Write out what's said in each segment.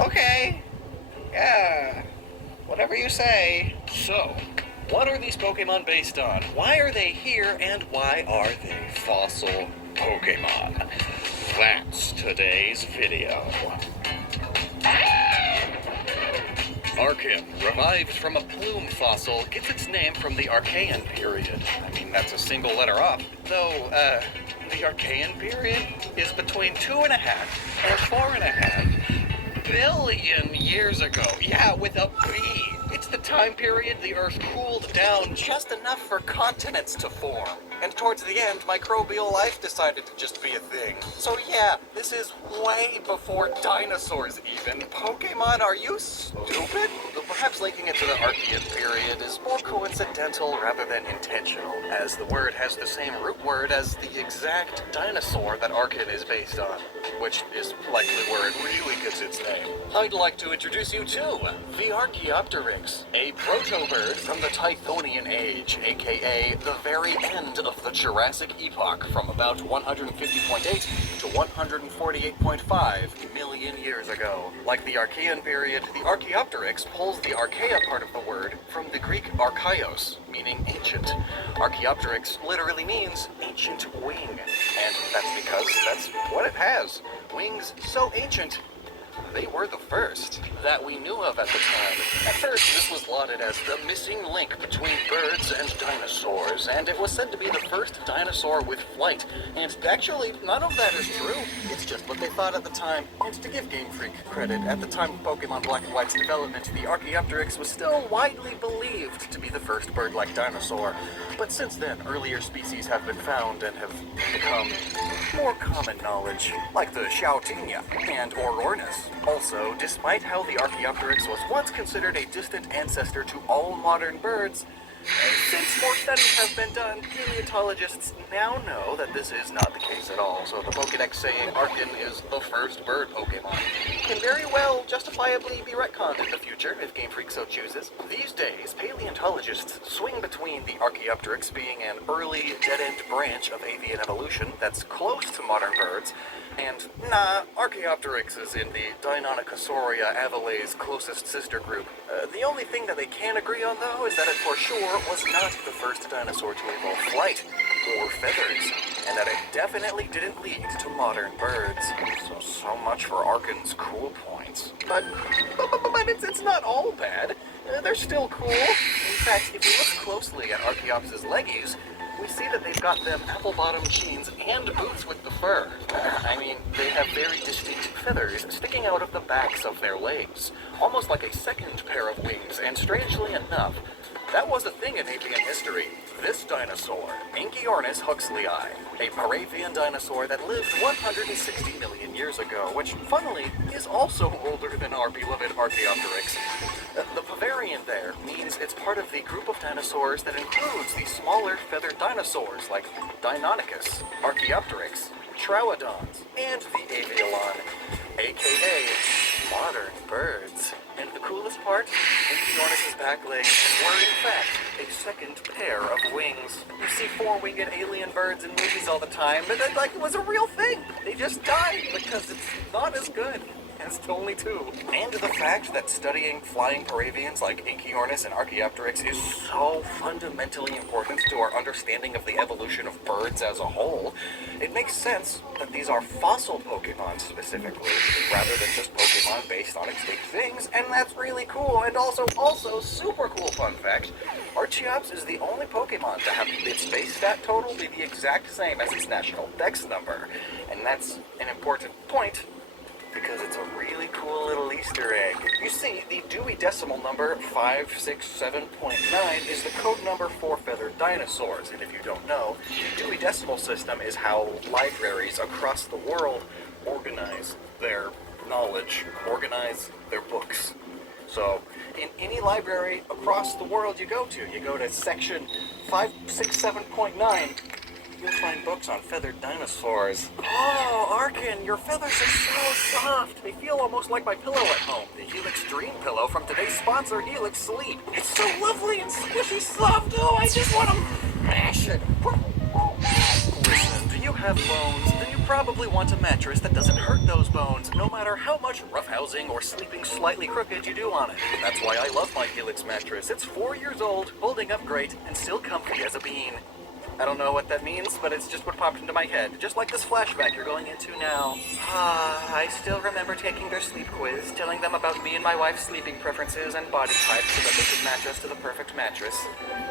Okay. Yeah. Whatever you say. So, what are these Pokemon based on? Why are they here, and why are they fossil Pokemon? That's today's video. Archean, revived from a plume fossil, gets its name from the Archean period. I mean, that's a single letter off. Though, the Archean period is between 2.5 and 4.5 billion years ago. Yeah, with a B. It's the time period the Earth cooled down just enough for continents to form. And towards the end, microbial life decided to just be a thing. So yeah, this is way before dinosaurs even. Pokemon, are you stupid? Though perhaps linking it to the Archean period is more coincidental rather than intentional, as the word has the same root word as the exact dinosaur that Archean is based on, which is likely where it really gets its name. I'd like to introduce you to the Archaeopteryx, a proto-bird from the Tithonian Age, aka the very end of the Jurassic epoch, from about 150.8 to 148.5 million years ago. Like the Archean period, the Archaeopteryx pulls the archaea part of the word from the Greek archaios, meaning ancient. Archaeopteryx literally means ancient wing, and that's because that's what it has. Wings so ancient, they were the first that we knew of at the time. At first, this was lauded as the missing link between birds and dinosaurs, and it was said to be the first dinosaur with flight. And actually, none of that is true. It's just what they thought at the time. And to give Game Freak credit, at the time of Pokemon Black and White's development, the Archaeopteryx was still widely believed to be the first bird-like dinosaur. But since then, earlier species have been found and have become more common knowledge, like the Xiaotinia and Orornis. Also, despite how the Archaeopteryx was once considered a distant ancestor to all modern birds, since more studies have been done, paleontologists now know that this is not the case at all, so the Pokédex saying Archean is the first bird Pokemon can very well justifiably be retconned in the future if Game Freak so chooses. These days, paleontologists swing between the Archaeopteryx being an early, dead-end branch of avian evolution that's close to modern birds, and Archaeopteryx is in the Deinonychosauria avales closest sister group. The only thing that they can agree on, though, is that it for sure was not the first dinosaur to evolve flight or feathers, and that it definitely didn't lead to modern birds. So much for Archean's cool points. But it's not all bad. They're still cool. In fact, if you look closely at Archaeopsis' leggies, we see that they've got them apple-bottom jeans and boots with the fur. I mean, they have very distinct feathers sticking out of the backs of their legs, almost like a second pair of wings, and strangely enough, that was a thing in avian history. This dinosaur, Anchiornis huxleyi, a Paravian dinosaur that lived 160 million years ago, which, funnily, is also older than our beloved Archaeopteryx. The Bavarian there means it's part of the group of dinosaurs that includes the smaller feathered dinosaurs like Deinonychus, Archaeopteryx, Troodons, and the Aviolon, aka modern birds. And the coolest part, Anchiornis' back legs were in fact a second pair of wings. You see four-winged alien birds in movies all the time, but like it was a real thing. They just died because it's not as good as only two. And the fact that studying flying Paravians like Anchiornis and Archaeopteryx is so fundamentally important to our understanding of the evolution of birds as a whole, it makes sense that these are fossil Pokemon specifically, rather than just Pokemon based on extinct things, and that's really cool. And also super cool fun fact, Archeops is the only Pokemon to have its base stat total be the exact same as its national dex number. And that's an important point, because it's a really cool little Easter egg. You see, the Dewey Decimal number 567.9 is the code number for feathered dinosaurs, and if you don't know, the Dewey Decimal System is how libraries across the world organize their knowledge, organize their books. So, in any library across the world you go to section 567.9, you'll find books on feathered dinosaurs. Oh, Archean, your feathers are so soft. They feel almost like my pillow at home, the Helix Dream Pillow from today's sponsor, Helix Sleep. It's so lovely and squishy soft. Oh, I just want to mash it. Listen, do you have bones? Then you probably want a mattress that doesn't hurt those bones, no matter how much roughhousing or sleeping slightly crooked you do on it. That's why I love my Helix mattress. It's 4 years old, holding up great, and still comfy as a bean. I don't know what that means, but it's just what popped into my head, just like this flashback you're going into now. I still remember taking their sleep quiz, telling them about me and my wife's sleeping preferences and body type so that they could match us to the perfect mattress.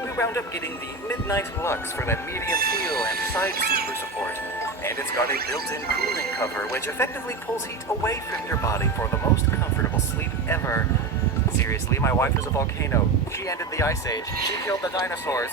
We wound up getting the Midnight Lux for that medium feel and side sleeper support. And it's got a built-in cooling cover, which effectively pulls heat away from your body for the most comfortable sleep ever. Seriously, my wife was a volcano. She ended the Ice Age. She killed the dinosaurs.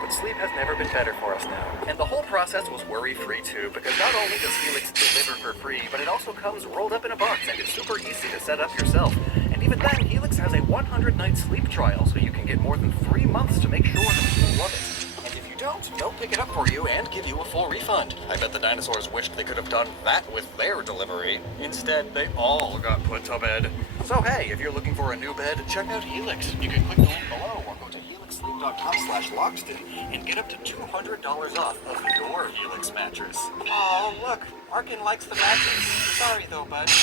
But sleep has never been better for us now. And the whole process was worry-free too, because not only does Helix deliver for free, but it also comes rolled up in a box and it's super easy to set up yourself. And even then, Helix has a 100-night sleep trial, so you can get more than 3 months to make sure that you love it. And if you don't, they'll pick it up for you and give you a full refund. I bet the dinosaurs wished they could have done that with their delivery. Instead, they all got put to bed. So hey, if you're looking for a new bed, check out Helix. You can click the link below or go to helixsleep.com/Logston and get up to $200 off of your Helix mattress. Oh, look, Arkin likes the mattress. Sorry though, bud. You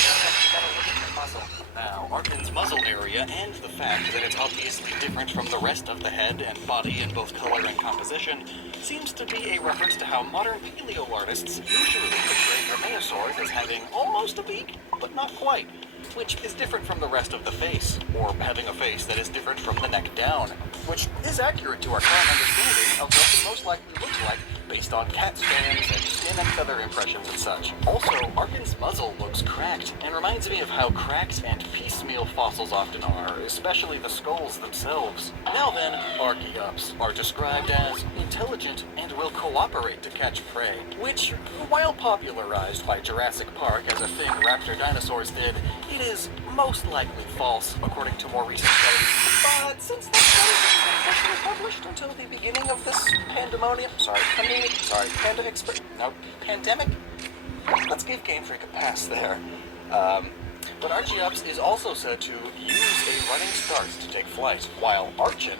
gotta look at your muzzle. Now, Arkin's muzzle area and the fact that it's obviously different from the rest of the head and body in both color and composition seems to be a reference to how modern paleo artists usually portray dromaeosaurs as having almost a beak, but not quite, which is different from the rest of the face, or having a face that is different from the neck down, which is accurate to our current understanding of what they most likely look like based on cat scans and skin and feather impressions and such. Also, Arkin's muzzle looks cracked and reminds me of how cracked and piecemeal fossils often are, especially the skulls themselves. Now then, Archaeops are described as intelligent and will cooperate to catch prey, which, while popularized by Jurassic Park as a thing raptor dinosaurs did, it is most likely false, according to more recent studies. But since that study hasn't been officially published until the beginning of this pandemic? Let's give Game Freak a pass there. But Archaeops is also said to use a running start to take flight, while Archon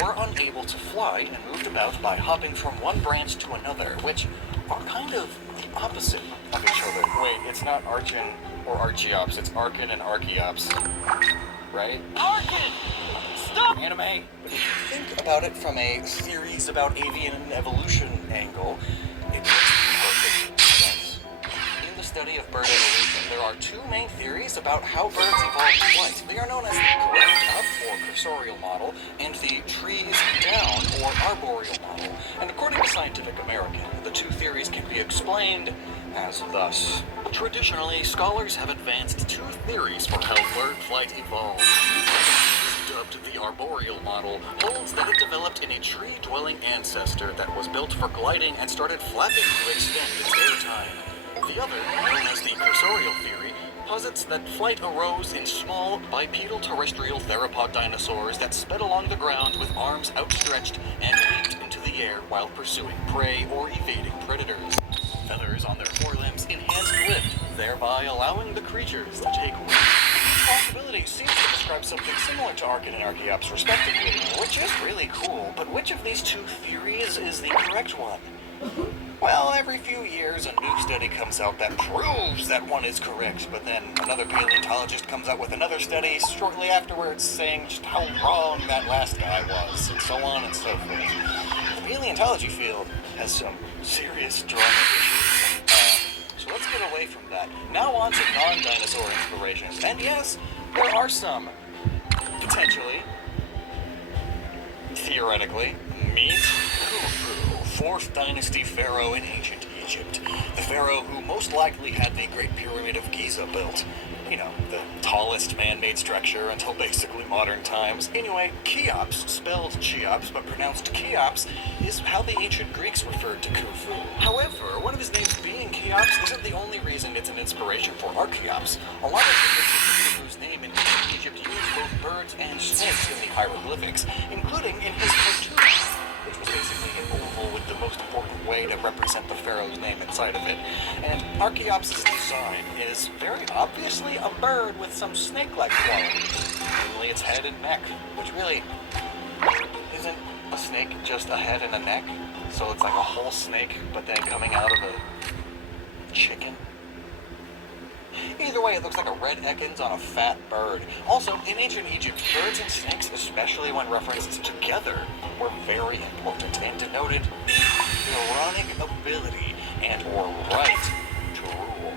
were unable to fly and moved about by hopping from one branch to another, which are kind of the opposite of each other. Wait, it's not Archon or Archaeops, it's Archon and Archaeops, right? Archon! Stop! Anime! But if you think about it from a theories about avian evolution angle, it makes perfect sense. In the study of bird evolution, there are 2 main theories about how birds evolved flight. They are known as the ground up or cursorial model and the trees down or arboreal model. And according to Scientific American, the 2 theories can be explained as thus. Traditionally, scholars have advanced 2 theories for how bird flight evolved. Dubbed the arboreal model, holds that it developed in a tree-dwelling ancestor that was built for gliding and started flapping to extend its airtime. The other, known as the cursorial theory, posits that flight arose in small, bipedal terrestrial theropod dinosaurs that sped along the ground with arms outstretched and leaped into the air while pursuing prey or evading predators. Feathers on their forelimbs enhanced lift, thereby allowing the creatures to take wing. Each possibility seems to describe something similar to Archon and Archaeops respectively, which is really cool, but which of these 2 theories is the correct one? Well, every few years a new study comes out that proves that one is correct, but then another paleontologist comes out with another study shortly afterwards saying just how wrong that last guy was, and so on and so forth. The paleontology field has some serious drama issues. So let's get away from that. Now on to non-dinosaur inspirations. And yes, there are some. Potentially. Theoretically. Meet Khufu, 4th dynasty pharaoh in ancient Egypt. The pharaoh who most likely had the Great Pyramid of Giza built. You know, the tallest man-made structure until basically modern times. Anyway, Cheops, spelled Cheops but pronounced Cheops, is how the ancient Greeks referred to Khufu. However, one of his names being Cheops isn't the only reason it's an inspiration for Archaeops. A lot of depictions of Khufu's name in ancient Egypt use both birds and snakes in the hieroglyphics, including in his cartoon, which was basically an oval with the most important way to represent the pharaoh's name inside of it. And Archaeops' design is very obviously a bird with some snake-like qualities, namely its head and neck, which really isn't a snake just a head and a neck, so it's like a whole snake, but then coming out of a chicken? Either way, it looks like a red Ekans on a fat bird. Also, in ancient Egypt, birds and snakes, especially when referenced together, were very important and denoted pharaonic ability and or right to rule.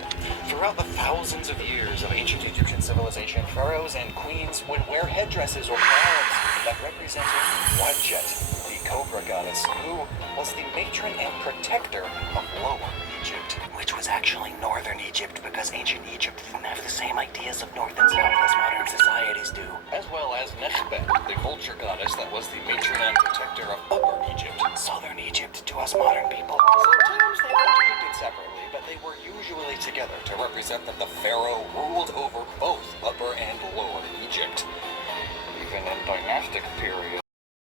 Throughout the thousands of years of ancient Egyptian civilization, pharaohs and queens would wear headdresses or crowns that represented Wadjet, the cobra goddess, who was the matron and protector of Lower Egypt, which was actually Northern Egypt because ancient Egypt didn't have the same ideas of North and South as modern societies do. As well as Neshbet, the vulture goddess that was the matron and protector of Upper Egypt. Southern Egypt to us modern people. Sometimes they were depicted separately, but they were usually together to represent that the pharaoh ruled over both Upper and Lower Egypt. Even in dynastic periods.